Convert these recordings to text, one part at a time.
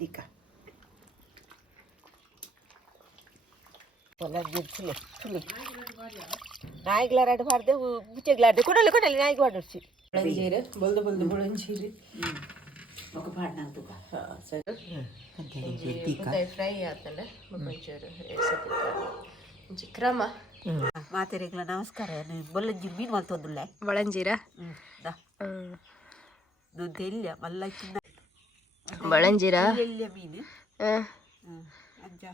tika wala jir sule naigla rad barde bucheglarde kodale naig badurchi ಬಳಂಜೀರು ಬಲ್ದು ಬಳಂಜೀರು ఒక పాడనా తుక ಸರಿ tika fry ಆತಲ್ಲ ಒಂಚೂರು ಒಂಚು ಕ್ರಮ ಮಾತೆರೆಗ್ಲ ನಮಸ್ಕಾರ ಬೊಲ್ಲಂಜಿ ಮೀನು ಮಲ್ತೊಂದುಲ್ಲೆ ಬಳಂಜೀರ ದೊಡ್ಡ ಮಲ್ಲಕ್ಕಿನ ಬಳಂಜೀರ ಎಲ್ಲಿ ಮೀನು ಅಜ್ಜ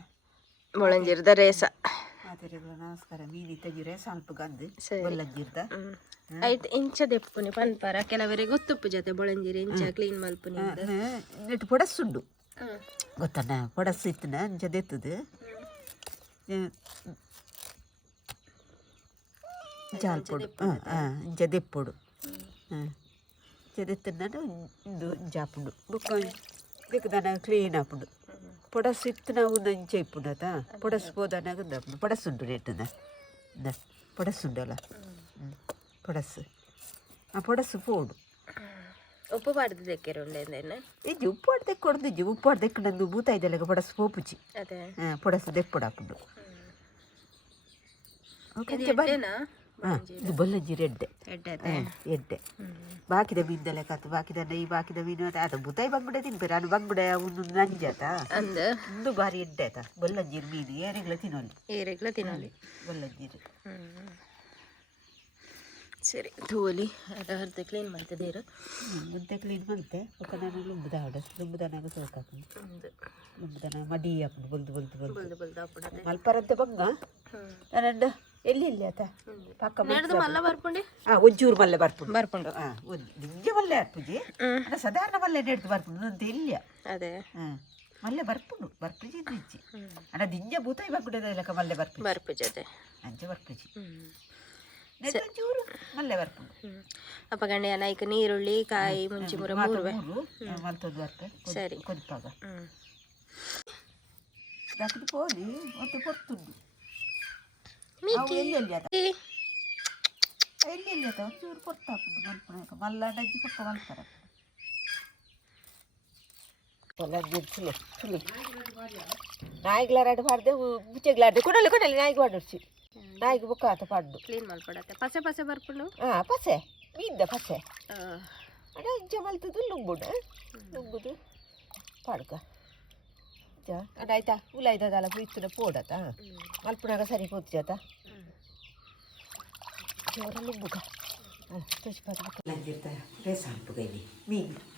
ಬಳಂಜೀರದ ರೇಸ ಮಾತೆರೆಗ್ಲ ನಮಸ್ಕಾರ ಮೀನು ತೆಗಿರೆ ಸ್ವಲ್ಪ ಗಂದು ಬೊಲ್ಲಂಜಿರ್ದ ಆಯ್ತು ಇಂಚ ದೆಪ್ಪುನಿ ಪನ್ಪರ ಕೆಲವರಿಗೆ ಗೊತ್ತುಪ್ಪು ಜೊತೆ ಬೊಳಂಜೀರಿ ಇಂಚ ಕ್ಲೀನ್ ಮಲ್ಪುನಿ ನೆಟ್ಟು ಪೊಡಸ್ಸುಂಡು ಗೊತ್ತಣ್ಣ ಪೊಡಸ್ಸು ಇತ್ತನ ಇಂಚ ದೆತ್ತದು ಜಾಲ್ಪೊಡು ಇಂಚ ದೆಪ್ಪೊಡು ಇಂಚ ದೆತ್ತನ ಇಂದು ಜಾಪುಂಡು ಬುಕ್ಕ ದಿಕ್ಕದನ ಕ್ಲೀನ್ ಆಪುಂಡು ಪೊಡಸ್ಸು ಇತ್ತನ ಒಂದು ಇಂಚ ಇಪ್ಪುಂಡು ಆತ ಪೊಡಸ್ಸು ಹೋದನಾಗ ಉಂದಾಪುಂಡು ಪೊಡಸ್ಸುಂಡು ನೆಟ್ಟನ ಪೊಡಸ್ಸುಂಡಲ್ಲ ಪೊಡಸ್ಸು ಆ ಪೊಡಸ್ಸು ಪೋಡು ಉಪ್ಪು ಪಾಡ್ದು ತೆಕ್ಕೇರು ಉಂಡೇಂದೇನು ಇಜ್ಜಿ ಉಪ್ಪು ಆಡ್ ತೆಕ್ಕೊಡ್ದು ಇಜ್ಜಿ ಉಪ್ಪು ಆಡ್ ತೆಕ್ಕಂದು ಬೂತ ಇದೆಲ್ಲ ಪೊಡಸ್ಸು ಪೋಪುಚಿ ಅದೇ ಪೊಡಸ್ಸು ದೆಪ್ಪುಡಾಪುಂಡು ಇದು ಬೊಲ್ಲಂಜೀರಿ ಎಡ್ಡೆ ಬಾಕಿದ ಮೀನ್ದೆಲ್ಲ ಕತ್ತು ಬಾಕಿದ ನೈ ಬಾಕಿದ ಮೀನು ಅದು ಬುತಾಯಿ ಬಂಗ್ಬಿಡೆ ತಿನ್ಪೇರು ಅದು ಬಂಗ್ಬಿಡೆ ಒಂದು ನಂಜಾತ ಒಂದು ಬಾರಿ ಎಡ್ಡೆ ಆಯ್ತಾ ಬೊಲ್ಲಂಜೀರಿ ಮೀನು ಏರೆಗ್ಲ ತಿನ್ನೋಲಿ ಬೊಲ್ಲಂಜೀರಿ ಸರಿ ತೋಲಿ ಅರ್ಧ ಕ್ಲೀನ್ ಮಾಡ್ತಿದ್ದೀರು ಮುಂದೆ ಕ್ಲೀನ್ ಮಾಡ್ತೆ ಒಕ್ಕ ನಾನು ಲುಂಬುದನಾಗ ಸೋಕಾಕೊಂಡು ಲುಂಬುದನ ಮಡಿ ಹಾಕೊಂಡು ಬಲ್ದು ಮಲ್ಪರಂತೆ ಬಂಗ ನಾನು ಎಲ್ಲಿ ಆತ ಪಕ್ಕ ಮಲ್ಲ ಬರ್ಪುಂಡಿ ಒಂಚೂರು ಮಲ್ಲೆ ಬರ್ಪುಂಡು ನಿಜ ಮಲ್ಲೆ ಅರ್ಪುಜಿ ಸಾಧಾರಣ ಮಲ್ಲೆ ನೆಡ್ದು ಬರ್ಪುಂಡು ಅಂತ ಇಲ್ಲ ಅದೇ ಮಲ್ಲೆ ಬರ್ಪುಂಡು ಬರ್ಪುಜಿ ಇಜ್ಜಿ ಅಣ್ಣ ದಿಂಜ ಬೂತಾಯಿ ಬರ್ಪುಂಡದಲ್ಲಕ ಮಲ್ಲೆ ಬರ್ಪುಜಿ ಜೊತೆ ಅಂಚೆ ಬರ್ಪುಜಿ ಚೂರು ಮಲ್ಲೆ ಬರ್ಪುಂಡು ಅಪ್ಪ ಗಂಡೆ ನೈಕ ನೀರುಳ್ಳಿ ಕಾಯಿ ಮುಂಚಿ ಮೂರು ಮಲ್ತೊಂದು ಬರ್ಪೆ ಸರಿ ಕೊದ್ಪಾಗ ದಕ್ಕದು ಪೋಲಿ ಮತ್ತೆ ಕೊಡ್ತುಂಡು ಎಲ್ಲಿ ಆತ ಒಂಚೂರು ಕೊಡ್ತಾಪುಂಡು ಮಲ್ಪುಣ ಮಲ್ಲಾಡಜ್ಜಿ ಪಕ್ಕ ಮಲ್ತಾರ ನಾಯಿಗ್ಲಾರಾಡು ಪಾಡ್ದೆ ಬುಚ್ಚೆಗ್ಲಾಡ್ದೆ ಕೊಡಲೆ ನಾಯಿಗೆ ಪಾಡೋರ್ಸಿ ನಾಯಿಗೆ ಬುಕ್ಕ ಆತ ಪಾಡ್ದು ಕ್ಲೀನ್ ಮಾಡ್ಕೊಡತ್ತೆ ಪಸೆ ಬರ್ಪುಂಡು ಪಸೆ ಮೀನ್ದ ಪಸೆ ಅಡ ಇಂಚ ಮಲ್ತದು ಲುಂಬುದು ಪಾಡ್ಕ ಅಡ ಆಯ್ತಾ ಉಲಾಯ್ದಲ್ಲ ಇತ್ತುನ ಪೋಡತ ಮಲ್ಪುನಾಗ ಸರಿ ಪೋತಿಜಾತ ಲುಂಬುಗ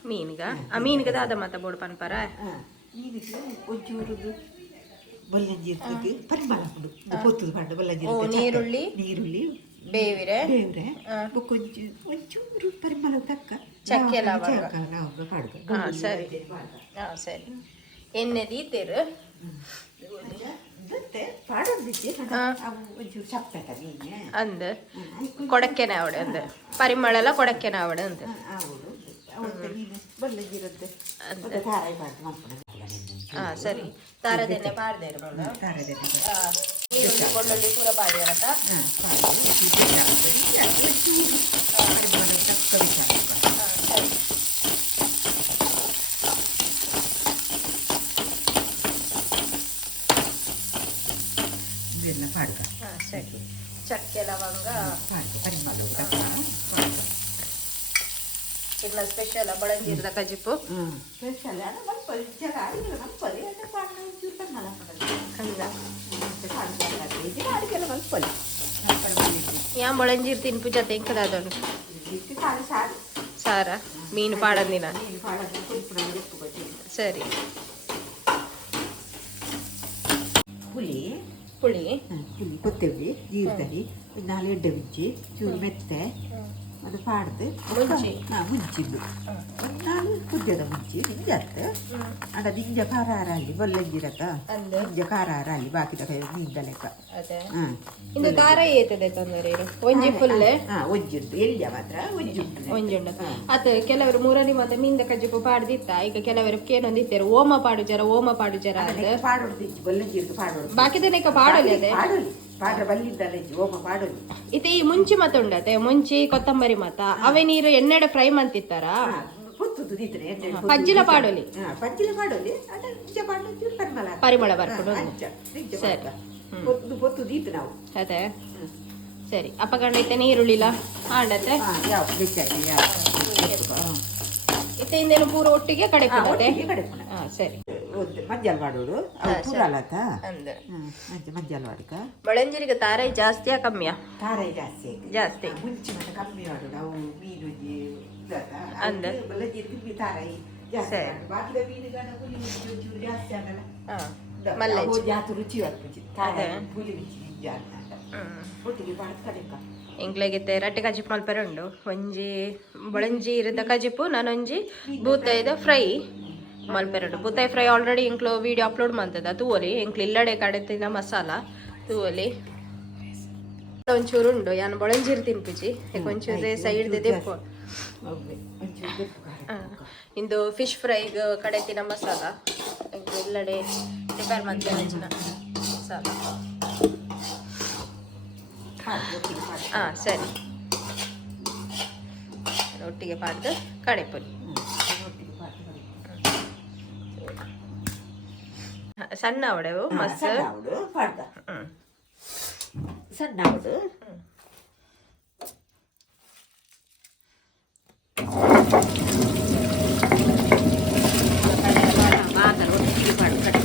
ಮೀನಿಗ ಆ ಮೀನಿಗೆ ದಾದ ಮಾತ ಬೋಡು ಪನ್ಪರ ಮೀನಿಗೆ ಒಂಚೂರುದು ಬೊಲ್ಲಂಜೀರ್ತಿಗೆ ಪರಿಮಳ ಹಾಕೊಂಡು ಪೊತ್ತದು ಪಂಡ ಬೊಲ್ಲಂಜೀರಿ ನೀರುಳ್ಳಿ ಬೇವಿರೆ ಒಂಚೂರು ಪರಿಮಳ ತಕ್ಕ ಚಕ್ಕೆ ಪಾಡ್ದು ಸರಿ ಸರಿ ಎಣ್ಣೆ ದೀತೇರು ಒಂಚೂರು ಚಪ್ಪೆಟ ಮೀನು ಅಂದ ಕೊಡಕ್ಕೆನೆ ಅವಡೆ ಅಂದ ಪರಿಮಳ ಎಲ್ಲ ಕೊಡಕ್ಕೆನೆ ಅವಡೆ ಅಂದ ಬೊಲ್ಲಂಜೀರದ್ದು ಸರಿ ತಾರದೆಣ್ಣೆ ಪಾಡ್ದೆ ನೀರುಳ್ಳಿ ಕೊಳ್ಳಲ್ಲಿ ಪೂರ ಪಾಡ್ಯಾರತ ಇದೆಲ್ಲ ಪಾಡ್ಕ ಸರಿ ಚಕ್ಕೆ ಲವಂಗ ಪರಿಮಳ ಇನ್ನ ಸ್ಪೆಷಲ್ ಬಳಂಜೀರದ ಕಜಿಪು ಸ್ಪೆಷಲ್ ಯಾ ಬಳಂಜೀರ್ ತಿನ್ಪು ಜೊತೆ ಇಂಕದಾದಳು ಸಾರ ಮೀನು ಪಾಡಂದಿನ ಸರಿ ಪುಳಿ ಕೊತ್ತಂಬರಿ ಜೀರಿಗೆ ನಾಲ್ಕು ಎಡ್ಡೆ ಬಿಚ್ಚಿ ಚೂರು ಮೆತ್ತೆ ಅದು ಪಾಡ್ದು ಮುಂಚಿದ್ದು ನಾಳು ಕುದ್ಯದ ಮುಂಚಿ ನಿಂಜತ್ತ ಅಡ ನಿಂಜ ಖಾರ ಅಲ್ಲಿ ಬೊಲ್ಲಂಜಿರತ ನಿಂಜ ಖಾರ ಅಲ್ಲಿ ಬಾಕಿದ ಮೀನ್ದ ಲೆಕ್ಕ ಇಂದು ಖಾರ ಏತದೆ ತೊಂದರೆ ಒಂಜಿ ಫುಲ್ ಒಂಜುಂಟು ಎಲ್ಲಿಯ ಮಾತ್ರ ಒಂಜುಂಡು ಅತ ಕೆಲವರು ಮೂರನೇ ಮತ್ತೆ ಮೀನ್ದ ಕಜ್ಜಿಪು ಪಾಡ್ದಿತ್ತ ಈಗ ಕೆಲವರು ಕೇನೊಂದಿತ್ತೇರು ಓಮ ಪಾಡು ಜರ ಪಾಡೋದು ಬೊಲ್ಲಂಜಿರ್ದು ಪಾಡೋದು ಬಾಕಿದನೇಕ ಪಾಡೋಲಿ ಅದೇ ಪಾಡ್ರ ಬಲ್ಲಿದ್ದಲ್ಲ ಓಮ ಪಾಡೋದು ಇತ್ತೆ ಈ ಮುಂಚಿ ಮತ್ತ ಉಂಡತೆ ಮುಂಚಿ ಕೊತ್ತಂಬರಿ ಮತ್ತ ಅವೇ ನೀರು ಎಣ್ಣೆಡೆ ಫ್ರೈ ಮಾಡ್ತಿತ್ತಾರ ಪುತ್ತು పొత్తు దీతనే పజ్జిల పాడోలి పజ్జిల పాడోలి అంటే నిజ పాడోలి ಚೂರು ಪರಿಮಳ ಬರ್ಕೊಂಡು ಸರಿ పొత్తు పొత్తు దీతనావు ಅದೇ ಸರಿ ಅಪ್ಪಗಂಡೈತೆ ನೀರುಳ್ಳಿಲ್ಲ ಆಂಡತ್ತೆ ಯಾವ ಬೆಚ್ಚಾಗಿ ಯಾವ ಇತ್ತೆಯಿಂದೇನು ಪೂರ ಒಟ್ಟಿಗೆ ಕಡೆ ಸರಿ ಮಜ್ಜಲ್ ಮಾಡೋಡು ಪೂರಲ್ಲತ್ತ ಮಜ್ಜಲ್ ವಾಡಿಕ ಬಳೆಂಜರಿಗೆ ತಾರೈ ಜಾಸ್ತಿಯಾ ಕಮ್ಮಿಯಾ ತಾರೈ ಜಾಸ್ತಿ ಜಾಸ್ತಿ ಮುಂಚೆ ಮತ್ತೆ ಕಮ್ಮಿ ಮಾಡೋಡು ಅವು ಮೀನು ಅಂದ ಬಳ್ಳಂಜೀರಿಗೆ ತಾರೈ ಜಾಸ್ತಿ ಬಾಕಿದ ಮೀನುಗಳ ಚೂರು ಜಾಸ್ತಿ ಆಗಲ್ಲ ಮಲ್ಲೆ ಜಾತು ರುಚಿ ಆಗ್ತದೆ ತಾರೈ ಪುಳಿ ರುಚಿ ಜಾಸ್ತಿ ಒಟ್ಟಿಗೆ ಬಾಳ್ ಕಡೆಕ ಇಂಗ್ಲೆಗಿತ್ತೆ ರಟ್ಟೆ ಕಜಿಪ್ ಮಲ್ಪರೆ ಉಂಡು ಒಂಜಿ ಬೊಳಂಜಿ ಇರದ ಕಜಿಪು ನಾನೊಂಜಿ ಬೂತಾಯ್ದ ಫ್ರೈ ಮಲ್ಪೆರಡು ಬೂತಾಯಿ ಫ್ರೈ ಆಲ್ರೆಡಿ ಇಂಕ್ಲು ವಿಡಿಯೋ ಅಪ್ಲೋಡ್ ಮಾಡ್ತದ ತೂವಲಿ ಇಂಕ್ಲು ಇಲ್ಲಡೆ ಕಡೆತಿನ ಮಸಾಲ ತೂವಲಿ ಒಂಚೂರು ಉಂಡು ಯಾನು ಬೊಳಂಜೀರು ತಿನ್ಪಿಜಿ ಒಂಚೂರು ಸೈಡ್ ದೆಪ್ಪು ಇಂದು ಫಿಶ್ ಫ್ರೈಗೆ ಕಡೆತಿನ ಮಸಾಲ ಇಲ್ಲಡೆ ಪ್ರಿಪೇರ್ ಮಾಡ್ತೇನೆ ಮಸಾಲ ಸರಿ ಒಟ್ಟಿಗೆ ಪಾಡ್ದು ಕಡೆಪುರಿ ಸಣ್ಣ ಅವಡೆವು ಮಸ್ತ್ ಸಣ್ಣ ಅವಡು ಒಟ್ಟಿಗೆ ಪಾಡು ಕಡೆ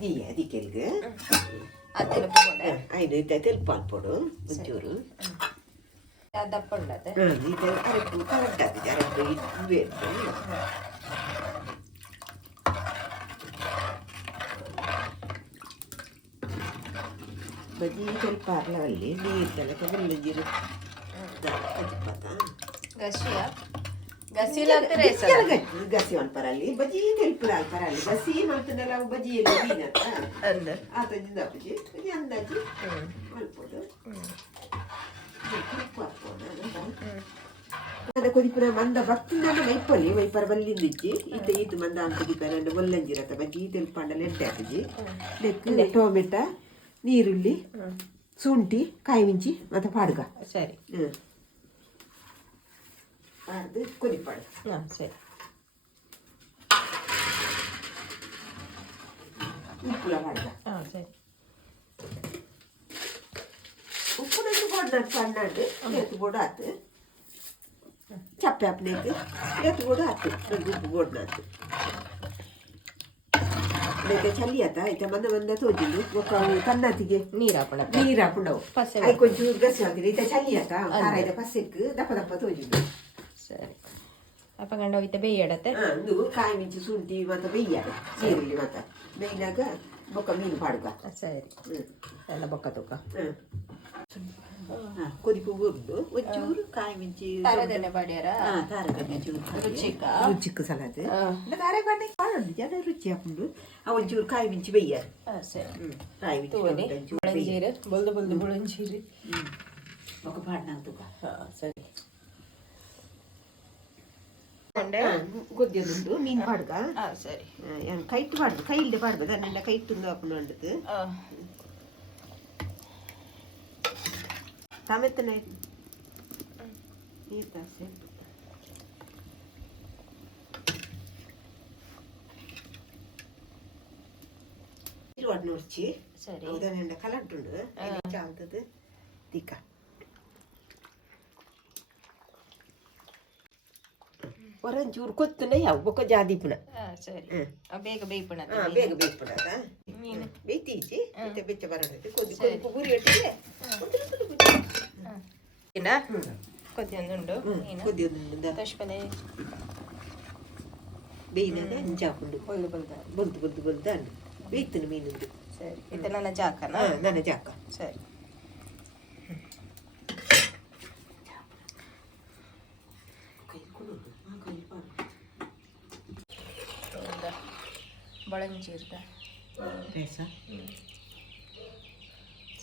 ಅದಕ್ಕೆ ಐದು ತೆಲ್ಪಾಲ್ ಪೊಡು ಒಂಚೂರು ದಪ್ಪ ಉಂಡತೆ ಇದು ಅರಕು ಕರೆಕ್ಟ್ ಆಗ್ತದೆ ಅರಕು ಬೇಕು ಬಜ್ಜಿ ಸ್ವಲ್ಪ ಅರ್ಲವಲ್ಲಿ ನೀರ್ದೆಲ್ಲ ಬೆಲ್ಲಂಜೀರು ಗಸಿಯ ಗಸಿ ಅನ್ಪರಲ್ಲಿ ಬಜ್ಜಿ ತೆಲ್ಪುರ ಅಲ್ಪರಲ್ಲಿ ಗಸಿ ಮಾಡ್ತಾನಲ್ಲ ಬಜ್ಜಿ ಎಲ್ಲ ಮೀನತ್ತ ಆತಂಜಿಂದ ಬಜ್ಜಿ ಅಂದಾಜಿ ಮಲ್ಪೋದು ಕೊದಿಪುರ ಮಂದ ಭಕ್ತಿನ ವೈಪಲ್ಲಿ ವೈಪರ ಬಲ್ಲಿಂದಿಜ್ಜಿ ಈತ ಮಂದ ಅಂತ ಗಿದ್ದಾರೆ ಒಲ್ಲಂಜಿರತ್ತ ಬಜ್ಜಿ ತೆಲ್ಪಂಡಲ್ಲಿ ಎಡ್ಡೆ ಹಾಕಿಜಿ ನೆಕ್ಕು ಟೊಮೆಟ ನೀರುಳ್ಳಿ ಶುಂಠಿ ಕಾಯಿ ಮಿಂಚಿ ಮತ್ತೆ ಪಾಡ್ಗ ಸರಿ ಪಾಡ್ದು ಕೊದಿಪಾಡು ಸರಿ ಉಪ್ಪುಲ ಪಾಡ್ಗ ಸರಿ ಉಪ್ಪುನಂದು ಬೋಡ್ನ ಪಣ್ಣಾಡು ಎತ್ತು ಬೋಡು ಆತು ಚಪ್ಪೆ ಅಪ್ಪನೇದು ಎತ್ತು ಬೋಡು ಆತು ಉಪ್ಪು ಬೋಡ್ನ ಆತು ಚಳಿ ಆತ ಆಯ್ತಾ ಮಂದ ತೋಜಿಂದು ಒಕ್ಕ ಕನ್ನತಿಗೆ ನೀರು ಹಾಕೊಂಡವು ಕೊಂಚೂರು ಗಸಿ ಹಾಕಿದ್ರೆ ಈತ ಚಳಿ ಆತ ಖಾರ ಪಸೆಕ್ ದಪ್ಪ ದಪ್ಪ ತೋಜಿಂದು ಸರಿ ಅಪ್ಪ ಗಂಡ ಹೋಯ್ತ ಬೇಯಡತ್ತೆ ಇದು ಕಾಯಿ ಮಿಂಚು ಶುಂಠಿ ಮತ್ತೆ ಬೇಯ್ಯಾಡ ನೀರುಳ್ಳಿ ಮತ್ತೆ ಬೇಯ್ನಾಗ ಬೊಕ್ಕ ಮೀನು ಪಾಡುಗ ಸರಿ ಎಲ್ಲ ಬೊಕ್ಕ ತುಕ್ಕ ಕೊದಿಪು ಬೊಂದು ಒಂಚೂರು ಕಾಯಿ ಮಿಂಚಿ ತಾರದೆಣ್ಣೆ ಬಾಡ್ಯಾರ ತಾರದೆಣ್ಣೆ ಚೂರು ರುಚಿಕ್ಕ ಸಲಾದ ತಾರೆ ಬಾಂಡೆ ಪಾಡೋದು ಜನ ರುಚಿ ಹಾಕೊಂಡು ಒಂಚೂರು ಕಾಯಿ ಮಿಂಚಿ ಬೇಯ್ಯಾರ ಸರಿ ಕಾಯಿ ಮಿಂಚಿ ಬುಳಂಜೀರು ಬೊಲ್ದು ಬುಳಂಜೀರು ಬೊಕ್ಕ ಪಾಡ್ನ ತುಕ ಸರಿ ಗೊದ್ದೊಂದುಂಟು ಮೀನು ಪಾಡ್ಗ ಸರಿ ಕೈಟ್ಟು ಪಾಡ್ದು ಕೈ ಇಲ್ಲದೆ ಪಾಡ್ಬೋದು ಅದನ್ನೆಲ್ಲ ಕೈ ತುಂಡು ಹಾಕೊಂಡು ಉಂಟು ಟಮೆಟನ ನೀರು ಜಾಸ್ತಿ ಇರುವಾಡ್ ನೋಡ್ಚಿ ಸರಿ ಅದನ್ನೆಲ್ಲ ಕಲಂಟುಂಡು ಚಾಲ್ತದು ತಿಕ್ಕ ಒಂಚೂರು ಕೊತ್ತುನ ಯಾವ ಬೊಕ್ಕ ಜಾದಿಪುನ ಸರಿ ಬೇಗ ಬೇಯ್ಪುಣ ಬೇಗ ಬೇಯ್ಪುಣ ಮೀನು ಬೇಯ್ತೀಚಿ ಮತ್ತೆ ಬೆಚ್ಚ ಬರೋದು ಕೊದ್ದು ಗುರಿ ಒಟ್ಟಿಗೆ ಕೊದ್ದಿಯೊಂದುಂಡು ಕೊದ್ದಿಯೊಂದುಂಡು ತಶ್ಪಲೆ ಬೇಯ್ನಾಗ ಹಂಚ ಹಾಕೊಂಡು ಬೊಲ್ದು ಬೇಯ್ತನು ಮೀನುಂದು ಸರಿ ಇದು ನನ್ನ ಜಾಕನ ನನ್ನ ಜಾಕ ಸರಿ ಬಳಂಜಿ ಇರ್ದ ರೇಸ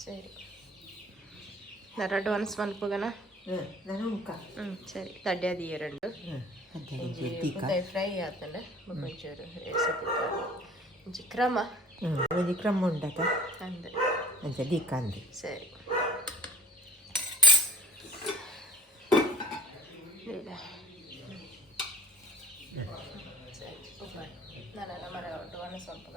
ಸರಿ ನಾನು ಅಡ್ವಾನ್ಸ್ ಮಲ್ಪಗನ ನಾನು ಉಂಕ ಸರಿ ತಡ್ಯಾದಿ ಎರಡು ಬುತ್ತಾಯಿ ಫ್ರೈ ಆತಲ್ಲ ಒಂಚೂರು ಒಂಚೂರು ಕ್ರಮ ಒಂದು ಕ್ರಮ ಉಂಡತ ಅಂದೆ ಅಂಚ ದೀಕ ಅಂದೆ ಸರಿ ನಾನು ಮರ ಅಡ್ವಾನ್ಸ್ ಸ್ವಲ್ಪ